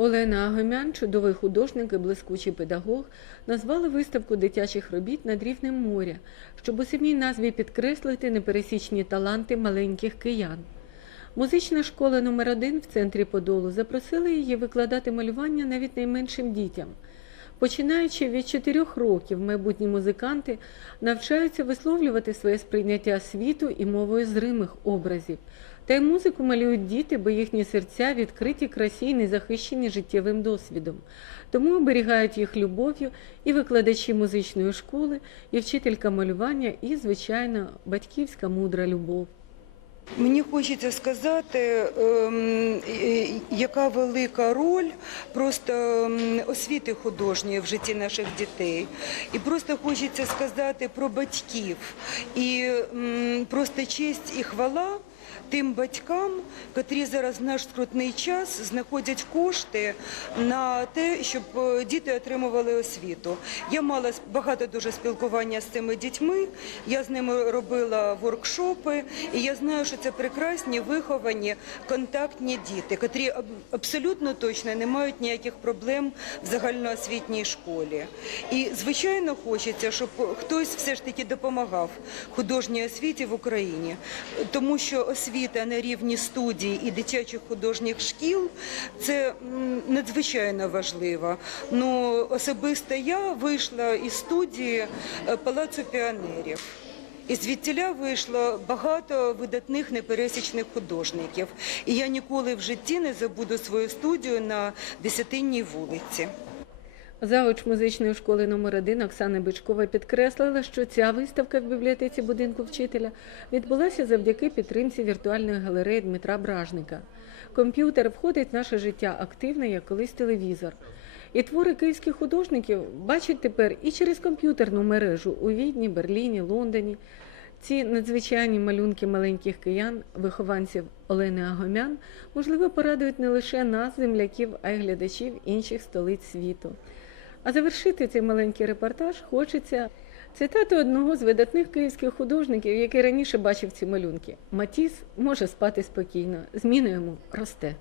Олена Агомян, чудовий художник і блискучий педагог, назвали виставку дитячих робіт над рівнем моря, щоб у самій назві підкреслити непересічні таланти маленьких киян. Музична школа номер 1 в центрі Подолу запросила її викладати малювання навіть найменшим дітям. Починаючи від чотирьох років, майбутні музиканти навчаються висловлювати своє сприйняття світу і мовою зримих образів. Та й музику малюють діти, бо їхні серця відкриті красі і не захищені життєвим досвідом. Тому оберігають їх любов'ю і викладачі музичної школи, і вчителька малювання, і, звичайно, батьківська мудра любов. Мені хочеться сказати, ем, яка велика роль просто ем, освіти художньої в житті наших дітей. І просто хочеться сказати про батьків. І просто честь і хвала тим батькам, котрі зараз в наш скрутний час знаходять кошти на те, щоб е, діти отримували освіту. Я мала багато дуже спілкування з цими дітьми. Я з ними робила воркшопи, і я знаю, що це прекрасні, виховані, контактні діти, котрі абсолютно точно не мають ніяких проблем в загальноосвітній школі. І звичайно хочеться, щоб хтось все ж таки допомагав художній освіті в Україні, тому що освіта на рівні студій і дитячих художніх шкіл це надзвичайно важливо. Ну особисто я вийшла із студії е, Палацу піонерів. І звідтіля вийшло багато видатних непересічних художників. І я ніколи в житті не забуду свою студію на Десятинній вулиці. Завуч музичної школи номер 1 Оксана Бичкова підкреслила, що ця виставка в бібліотеці будинку вчителя відбулася завдяки підтримці віртуальної галереї Дмитра Бражника. Комп'ютер входить в наше життя активно, як колись телевізор. І твори київських художників бачать тепер і через комп'ютерну мережу у Відні, Берліні, Лондоні. Ці надзвичайні малюнки маленьких киян, вихованців Олени Агомян, можливо, порадують не лише нас, земляків, а й глядачів інших столиць світу. А завершити цей маленький репортаж хочеться цитати одного з видатних київських художників, який раніше бачив ці малюнки. Матіс може спати спокійно, зміна йому росте.